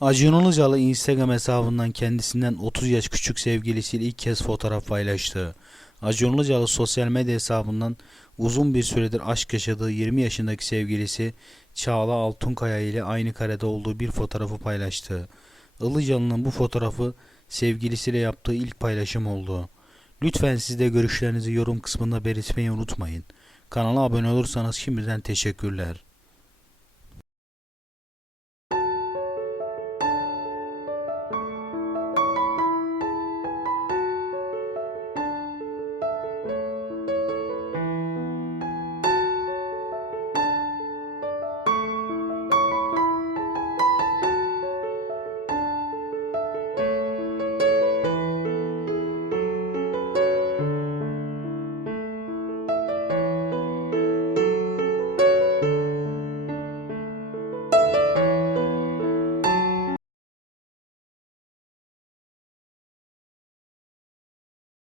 Acun Ilıcalı Instagram hesabından kendisinden 30 yaş küçük sevgilisiyle ilk kez fotoğraf paylaştı. Acun Ilıcalı sosyal medya hesabından uzun bir süredir aşk yaşadığı 20 yaşındaki sevgilisi Çağla Altunkaya ile aynı karede olduğu bir fotoğrafı paylaştı. Ilıcalı'nın bu fotoğrafı sevgilisiyle yaptığı ilk paylaşım oldu. Lütfen siz de görüşlerinizi yorum kısmında belirtmeyi unutmayın. Kanala abone olursanız şimdiden teşekkürler.